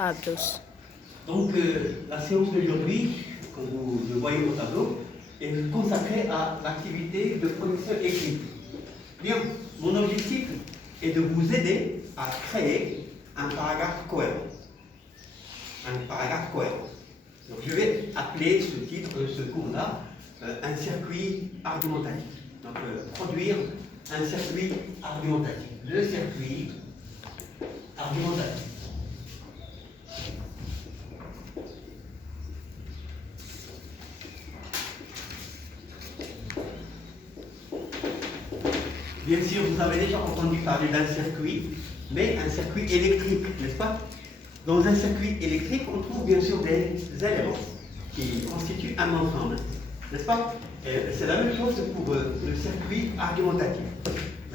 Abdus. Donc, la séance d'aujourd'hui, comme vous le voyez au tableau, est consacrée à l'activité de production écrite. Bien, mon objectif est de vous aider à créer un paragraphe cohérent. Un paragraphe cohérent. Donc, je vais appeler ce titre, ce cours-là, un circuit argumentatif. Donc, produire un circuit argumentatif. Le circuit argumentatif. Bien sûr, vous avez déjà entendu parler d'un circuit, mais un circuit électrique, n'est-ce pas? Dans un circuit électrique, on trouve bien sûr des éléments qui constituent un ensemble, n'est-ce pas? C'est la même chose pour le circuit argumentatif.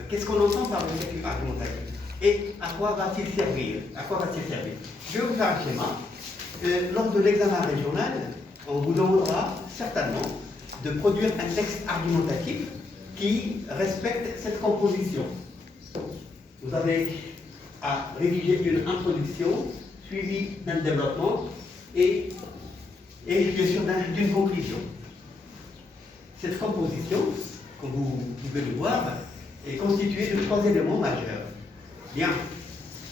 Qu'est-ce qu'on entend par le circuit argumentatif? Et à quoi va-t-il servir? À quoi va-t-il servir? Je vais vous faire un schéma. Lors de l'examen régional, on vous demandera certainement de produire un texte argumentatif qui respecte cette composition. Vous avez à rédiger une introduction suivie d'un développement et bien sûr d'une conclusion. Cette composition, comme vous pouvez le voir, est constituée de 3 éléments majeurs. Bien,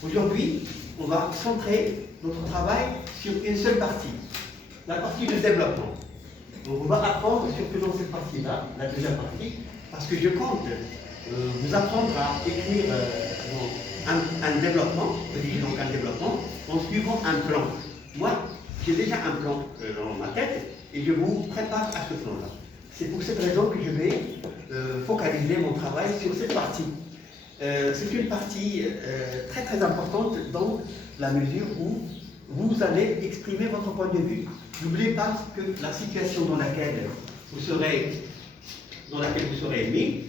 aujourd'hui, on va centrer notre travail sur une seule partie, la partie de développement. Donc on va apprendre surtout dans cette partie-là, la deuxième partie, parce que je compte vous apprendre à écrire un développement, donc un développement, en suivant un plan. Moi, j'ai déjà un plan dans ma tête et je vous prépare à ce plan-là. C'est pour cette raison que je vais focaliser mon travail sur cette partie. C'est une partie très très importante dans la mesure où vous allez exprimer votre point de vue. N'oubliez pas que la situation dans laquelle vous serez mis,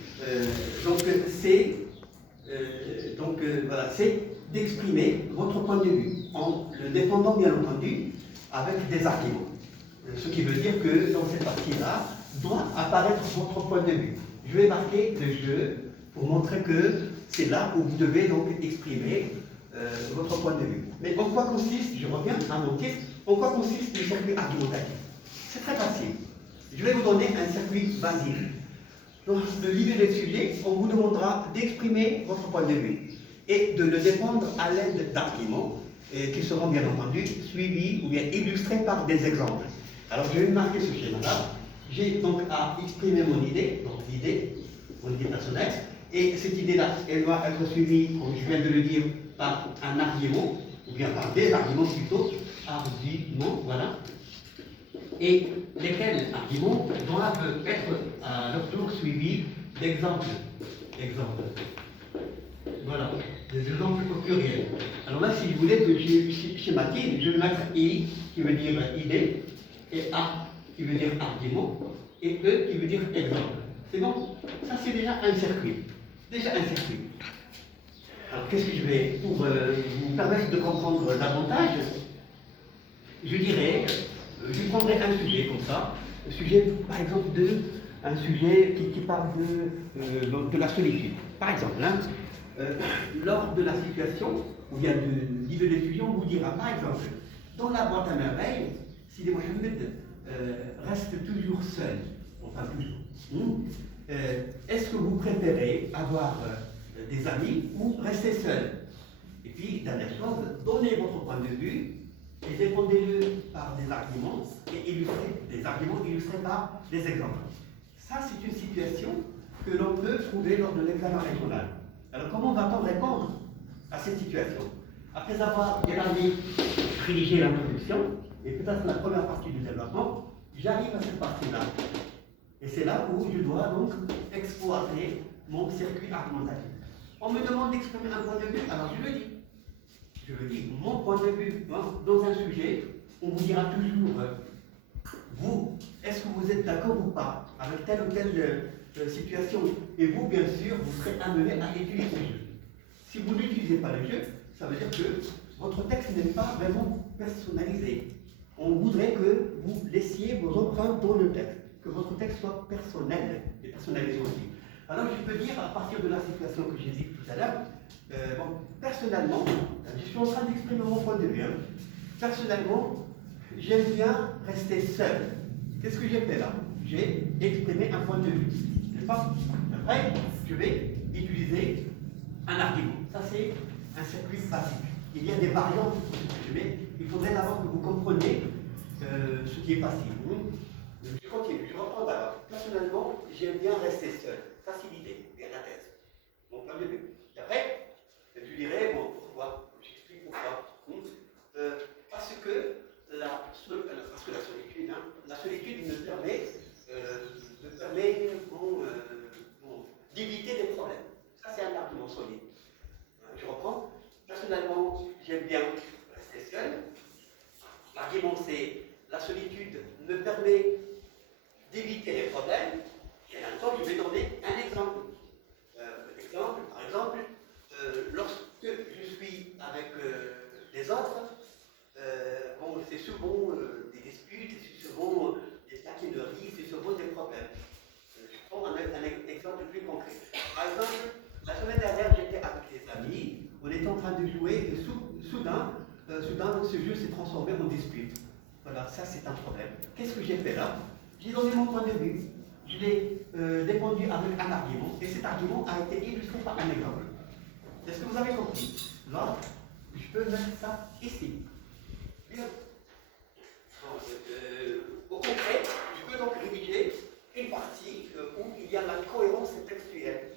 c'est d'exprimer votre point de vue, en le défendant bien entendu avec des arguments. Ce qui veut dire que dans cette partie-là, doit apparaître votre point de vue. Je vais marquer le jeu pour montrer que c'est là où vous devez donc exprimer votre point de vue. Mais en quoi consiste, je reviens à mon titre, en quoi consiste le circuit argumentatif? C'est très facile. Je vais vous donner un circuit basique. Dans le livre des sujets, on vous demandera d'exprimer votre point de vue et de le défendre à l'aide d'arguments qui seront bien entendu suivis ou bien illustrés par des exemples. Alors je vais marquer ce schéma-là. J'ai donc à exprimer mon idée, donc mon idée personnelle, et cette idée-là, elle doit être suivie, comme je viens de le dire, par un argument, ou bien par des arguments plutôt, arguments, voilà, et lesquels arguments doivent être à leur tour suivis d'exemples. Voilà, des exemples au pluriel. Alors là, si vous voulez que je schématise, je vais mettre I qui veut dire idée, et A qui veut dire argument, et E qui veut dire exemple. C'est bon? Ça, c'est déjà un circuit. Alors, qu'est-ce que je vais, pour vous permettre de comprendre davantage, je dirais, je prendrai un sujet comme ça, un sujet, par exemple, un sujet qui parle de la solitude. Par exemple, lors de la situation, ou bien du livre d'étudiant, on vous dira, par exemple, dans la boîte à merveilles, Sidi Mohamed reste toujours seul, enfin toujours. Est-ce que vous préférez avoir des amis ou rester seul? Et puis, dernière chose, donnez votre point de vue et défendez-le par des arguments illustrés par des exemples. Ça, c'est une situation que l'on peut trouver lors de l'examen régional. Alors, comment va-t-on répondre à cette situation? Après avoir rédigé l'introduction, et peut-être la première partie du développement, j'arrive à cette partie-là. Et c'est là où je dois donc exploiter mon circuit argumentatif. On me demande d'exprimer un point de vue, alors je le dis. Je le dis, mon point de vue dans un sujet, on vous dira toujours, vous, est-ce que vous êtes d'accord ou pas avec telle ou telle situation? Et vous, bien sûr, vous serez amené à utiliser le jeu. Si vous n'utilisez pas le jeu, ça veut dire que votre texte n'est pas vraiment personnalisé. On voudrait que vous laissiez vos empreintes dans le texte, que votre texte soit personnel et personnalisé aussi. Alors je peux dire, à partir de la situation que j'ai dit tout à l'heure, personnellement, je suis en train d'exprimer mon point de vue. Personnellement, j'aime bien rester seul. Qu'est-ce que j'ai fait là? J'ai exprimé un point de vue, n'est-ce pas? Après, je vais utiliser un argument. Ça, c'est un circuit basique. Il y a des variantes pour ce que je mets. Il faudrait d'abord que vous compreniez ce qui est facile. Je continue, je reprends d'abord. Personnellement, j'aime bien rester seul. Facilité, bien la thèse. Mon point de vue. Et après, tu dirais, bon, pourquoi? J'explique pourquoi. Parce que la solitude, la solitude me permet d'éviter des problèmes. Ça, c'est un argument solide. Je reprends. Personnellement, j'aime bien rester seul. L'argument, c'est la solitude me permet d'éviter les problèmes. Et en même temps, je vais donner un exemple. Par exemple, lorsque je suis avec les autres, c'est souvent des disputes, c'est souvent des taquineries, c'est souvent des problèmes. Je prends un exemple plus concret. Par exemple, la semaine dernière, j'étais avec des amis, on était en train de jouer, et soudain, ce jeu s'est transformé en dispute. Voilà, ça c'est un problème. Qu'est-ce que j'ai fait là? J'ai donné mon point de vue, je l'ai défendu avec un argument, et cet argument a été illustré par un exemple. Est-ce que vous avez compris? Là, je peux mettre ça ici. Bien. Au concret, je peux donc rédiger une partie où il y a la cohérence textuelle,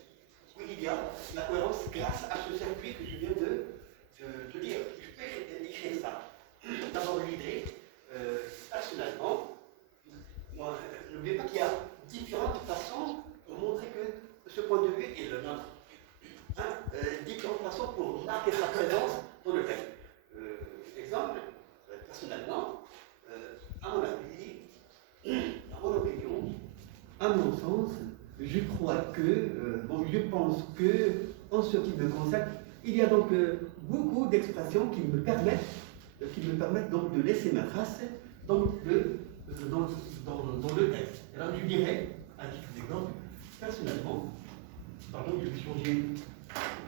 où il y a la cohérence grâce à ce circuit que je viens de dire. Je peux écrire ça. D'abord l'idée, personnellement, moi, n'oubliez pas qu'il y a différentes façons pour montrer que ce point de vue est le nôtre. Différentes façons pour marquer sa présence dans le texte. Exemple, personnellement, à mon avis, à mon opinion, à mon sens, je crois que, je pense que, en ce qui me concerne, il y a donc beaucoup d'expressions qui me permettent donc de laisser ma trace donc, dans le texte. Alors je dirais, à titre d'exemple, personnellement, pardon, je vais changer le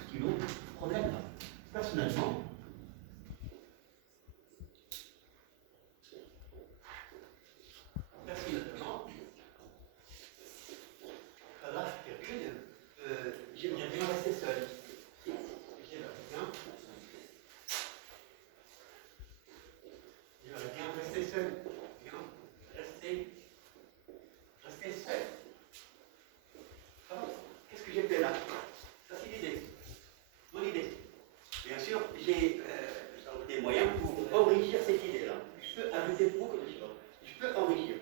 stylo, problème là. Personnellement, là, j'aimerais bien rester seul. J'aimerais bien rester seul. Rester seul. Qu'est-ce que j'ai fait là? Ça, c'est l'idée. Mon idée. Bien sûr, j'ai des moyens pour enrichir cette idée-là. Je peux ajouter beaucoup de choses. Je peux enrichir.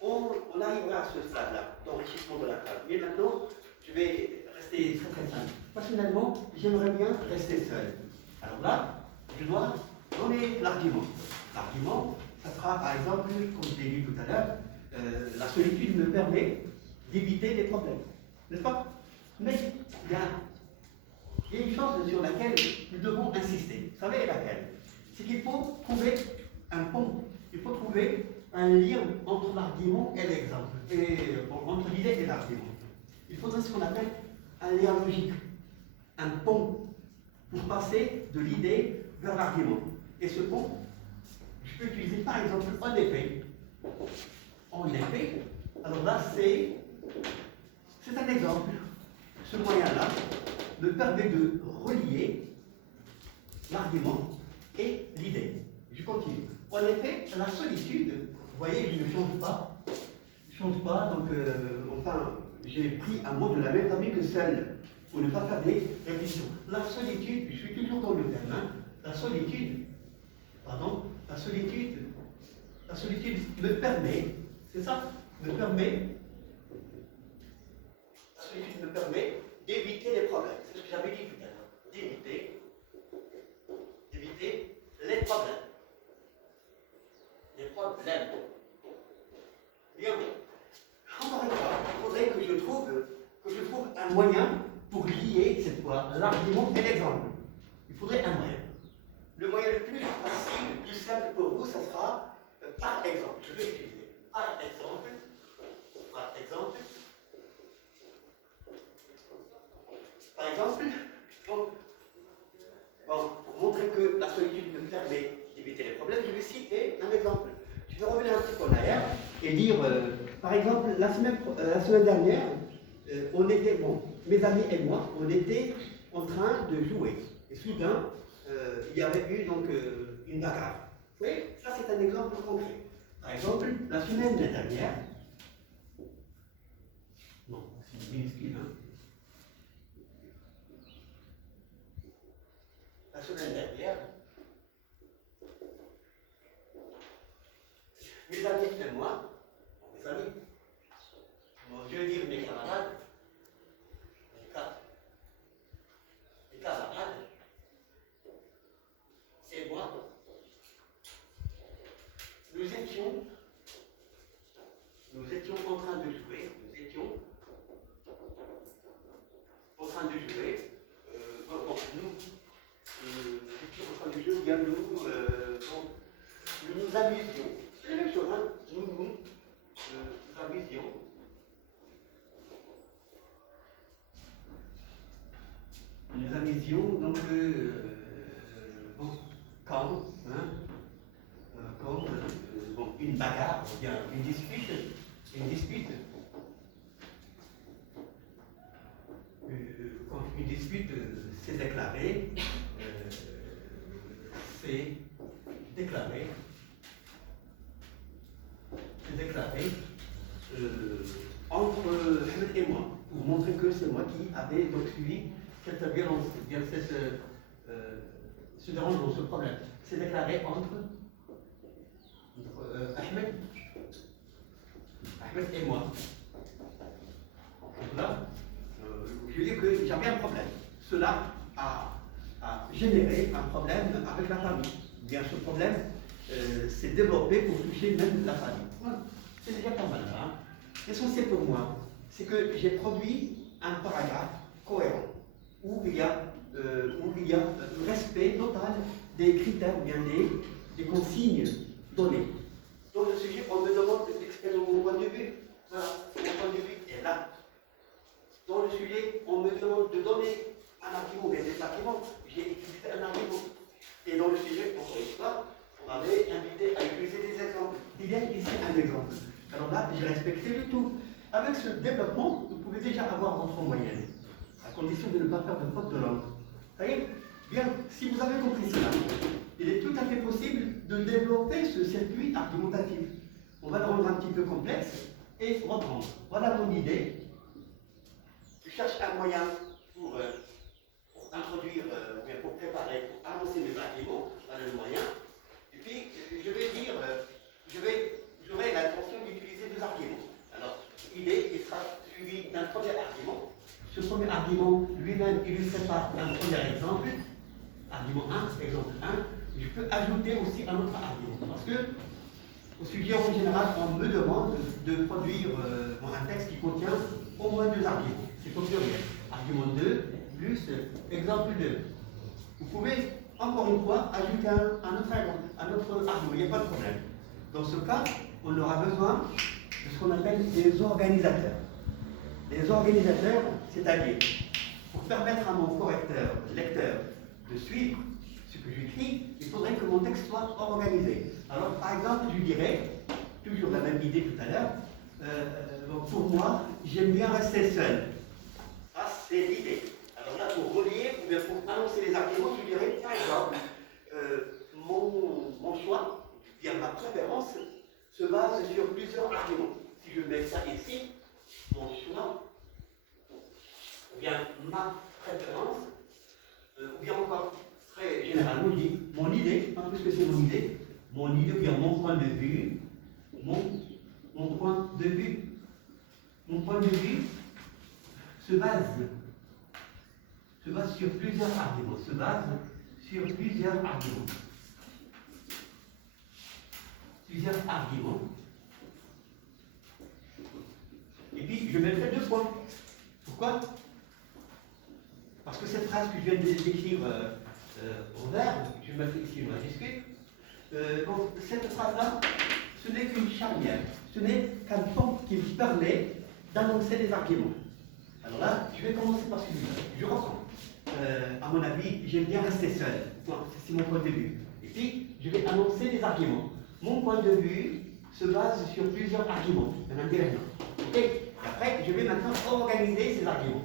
On arrivera à ce stade-là, d'enrichissement de la phrase. Mais maintenant, je vais rester très très simple. Personnellement, j'aimerais bien rester seul. Alors là, je dois donner l'argument. L'argument, ça sera par exemple, comme je l'ai dit tout à l'heure, la solitude me permet d'éviter les problèmes. N'est-ce pas? Mais il y a une chose sur laquelle nous devons insister. Vous savez laquelle? C'est qu'il faut trouver un pont. Il faut trouver un lien entre l'argument et l'exemple. Entre l'idée et l'argument. Il faudrait ce qu'on appelle un lien logique. Un pont pour passer de l'idée vers l'argument. Et ce pont, je peux utiliser par exemple en effet. En effet, alors là c'est un exemple. Ce moyen-là me permet de relier l'argument et l'idée. Je continue. En effet, la solitude, vous voyez, je ne change pas. Je ne change pas, donc, j'ai pris un mot de la même famille que seul, pour ne pas faire des répétitions. La solitude, je suis toujours dans le thème, la solitude me permet, c'est ça, la solitude me permet d'éviter les problèmes. C'est ce que j'avais dit tout à l'heure. D'éviter les problèmes. Les problèmes. Bien. Encore une fois, il faudrait que je trouve un moyen pour lier cette fois l'argument et l'exemple. Il faudrait un moyen. Le moyen le plus facile, le plus simple pour vous, ça sera par exemple. Je vais utiliser par exemple. Par exemple, pour montrer que la solitude me permet d'éviter les problèmes, je vais et dire, par exemple, la semaine dernière, on était, bon, mes amis et moi, on était en train de jouer. Et soudain, il y avait eu donc une bagarre. Oui, ça c'est un exemple concret. Par exemple, la semaine dernière, non, c'est minuscule, hein. La semaine dernière, mes amis et moi, mes amis, je veux dire mes camarades, mes camarades, et moi, nous étions en train de jouer, bon, nous étions en train de jouer, bien nous nous amusions. C'est la même chose, hein, nous amusions. Nous amusions, donc, bon, quand, hein, bon, une bagarre, ou bien une dispute, quand une dispute s'est déclarée, entre Ahmed et moi, pour montrer que c'est moi qui avais donc suivi cette violence, bien ce dérangement, ce problème. C'est déclaré entre Ahmed et moi. Donc là, je veux dire que j'avais un problème. Cela a généré un problème avec la famille. Bien, ce problème s'est développé pour toucher même la famille. Voilà. C'est déjà pas mal. Hein. L'essentiel pour moi, c'est que j'ai produit un paragraphe cohérent où il y a le respect total des critères, bien des consignes données. Donc le sujet, on me demande d'exprimer mon point de vue. Voilà, mon point de vue est là. Dans le sujet, on me demande de donner un argument, mais des arguments, j'ai utilisé un argument. Et dans le sujet, encore une fois, on m'avait invité à utiliser des exemples. Il y a ici un exemple. Alors là, j'ai respecté le tout. Avec ce développement, vous pouvez déjà avoir votre moyenne, à condition de ne pas faire de faute de langue. Vous voyez? Bien, si vous avez compris cela, il est tout à fait possible de développer ce circuit argumentatif. On va le rendre un petit peu complexe et reprendre. Voilà mon idée. Je cherche un moyen pour introduire, pour préparer, pour annoncer mes arguments, voilà le moyen. Et puis, je vais dire, j'aurai l'intention d'utiliser deux arguments. Alors, l'idée, il sera suivi d'un premier argument. Ce premier argument lui-même illustré par un premier exemple. Argument 1, exemple 1. Je peux ajouter aussi un autre argument. Parce que, au sujet en général, on me demande de produire un texte qui contient au moins deux arguments. C'est au pluriel. Argument 2 plus exemple 2. Vous pouvez, encore une fois, ajouter un autre argument. Il n'y a pas de problème. Dans ce cas, on aura besoin de ce qu'on appelle des organisateurs. Les organisateurs, c'est-à-dire, pour permettre à mon correcteur, lecteur, de suivre ce que j'écris, il faudrait que mon texte soit organisé. Alors, par exemple, je dirais, toujours la même idée tout à l'heure, pour moi, j'aime bien rester seul. Ça, c'est l'idée. Alors là, pour relier, ou bien pour annoncer les arguments, je dirais, par exemple, mon choix, bien ma préférence, se base sur plusieurs arguments. Si je mets ça ici, mon choix, ou bien ma préférence, ou bien encore, très généralement, je dis mon idée, hein, puisque c'est mon idée, ou bien mon point de vue, mon point de vue se base sur plusieurs arguments, Et puis, je mettrai deux points. Pourquoi? Parce que cette phrase que je viens de décrire au verbe, je mettrai ici une majuscule. Donc, cette phrase-là, ce n'est qu'une charnière, ce n'est qu'un point qui me permet d'annoncer des arguments. Alors là, je vais commencer par celui-là. Je reprends. À mon avis, j'aime bien rester seul. C'est mon point de vue. Et puis, je vais annoncer des arguments. Mon point de vue se base sur plusieurs arguments. Il y en a des Ok. Et après, je vais maintenant organiser ces arguments.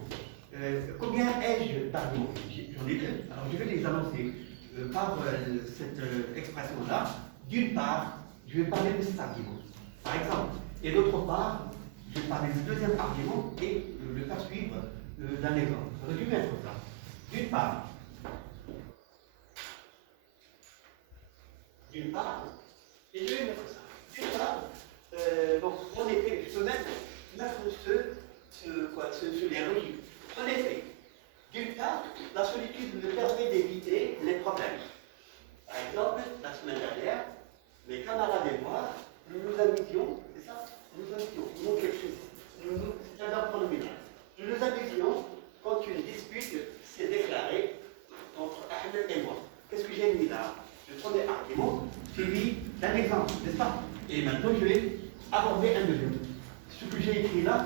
Combien ai-je d'arguments? J'en ai deux. Alors je vais les annoncer par cette expression-là. D'une part, je vais parler de cet argument, par exemple. Et d'autre part, je vais parler du deuxième argument et le faire suivre d'un exemple. J'aurais dû mettre ça. D'une part, et je vais mettre ça. D'une part, donc en effet, je peux mettre ce lien logique. En effet, d'une part, la solitude me permet d'éviter les problèmes. Par exemple, la semaine dernière, mes camarades et moi, nous nous amusions, c'est ça? Nous nous amusions quand une dispute s'est déclarée entre Ahmed et moi. Qu'est-ce que j'ai mis là? Le premier argument, suivi d'un exemple, n'est-ce pas? Et maintenant, je vais aborder un deuxième. Ce que j'ai écrit là,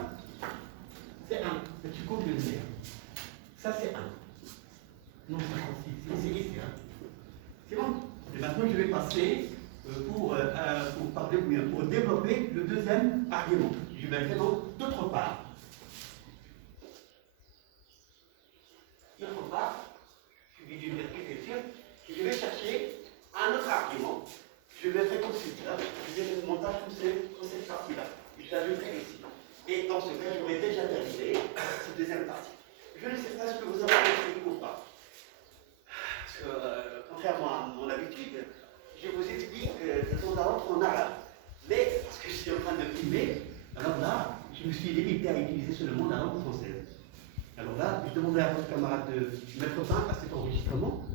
c'est un. Tu comptes le dire. Ça, c'est un. Non, c'est ici. Hein. C'est bon? Et maintenant, je vais passer pour parler, pour développer le deuxième argument. Je vais le faire d'autre part. D'autre part, suivi d'une réflexion, je vais chercher un autre argument. Je vais faire comme ceci, là. Je vais le montage comme cette partie-là. Je l'ajouterai ici. Et dans ce cas, j'aurais déjà terminé cette deuxième partie. Je ne sais pas ce que vous avez compris ou pas. Parce que, contrairement à mon habitude, je vous explique de temps à autre en arabe. Mais, parce que je suis en train de filmer, alors là, je me suis limité à utiliser seulement la langue française. Alors là, je demanderai à votre camarade de mettre fin à cet enregistrement.